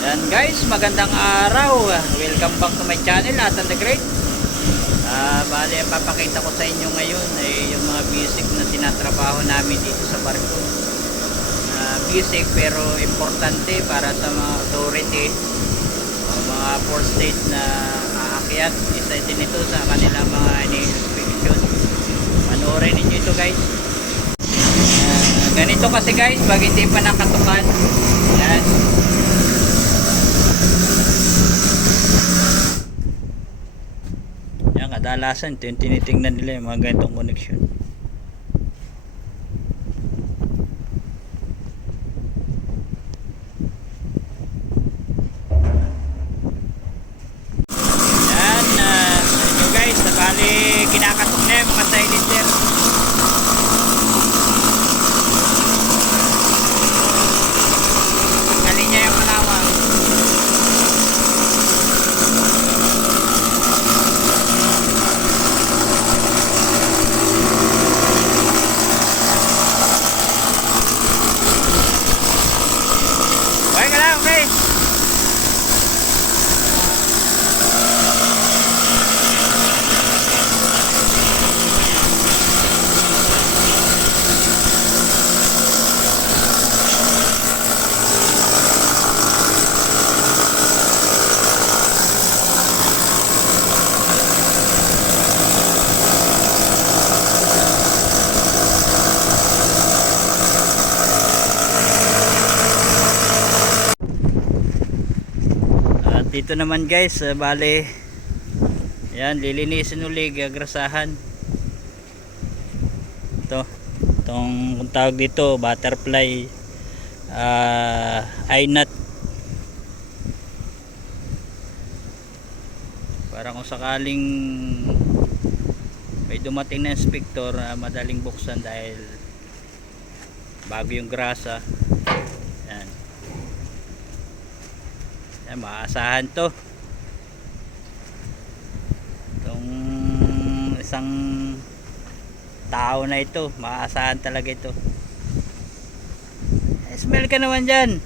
Yan guys, magandang araw. Welcome back to my channel, Atan the Great. Bali, ang papakita ko sa inyo ngayon ay yung mga basic na tinatrabaho namin dito sa barko. Basic pero importante para sa mga authority o mga port state na aakyat. Isa din ito sa kanilang mga inspection. Panoorin ninyo ito guys. Ganito kasi guys, pag hindi pa nakatukan, yan. Yan, kadalasan ito yung tinitingnan nila yung mga ganitong connection. Yan, ito guys, bali kinakatok na yung mga silencer. Dito naman guys, bale yan, lilinisin ulit, gagrasahan itong kung tawag dito, butterfly eye nut, para kung sakaling may dumating na inspector, madaling buksan dahil bago yung grasa. Maasahan to itong isang tao na ito, maasahan talaga ito. Smell ka naman dyan.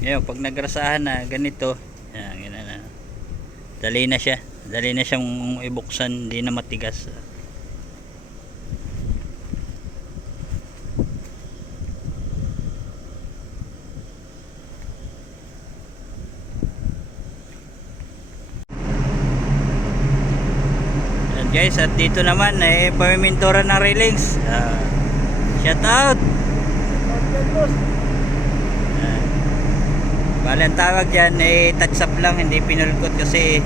Ngayon, pag nagrasahan na ganito, yan na. Dali na siya. Dali na siyang ibuksan, hindi na matigas. Yan guys, at dito naman ay pamimintura ng railings. Shout out. Bale, ang tawag dyan ay touch up lang, hindi pinulkot kasi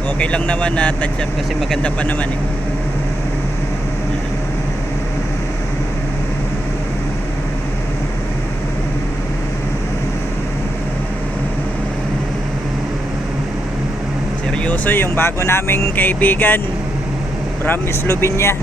okay lang naman na touch up kasi maganda pa naman eh. Seryoso yung bago naming kaibigan from Slovenia.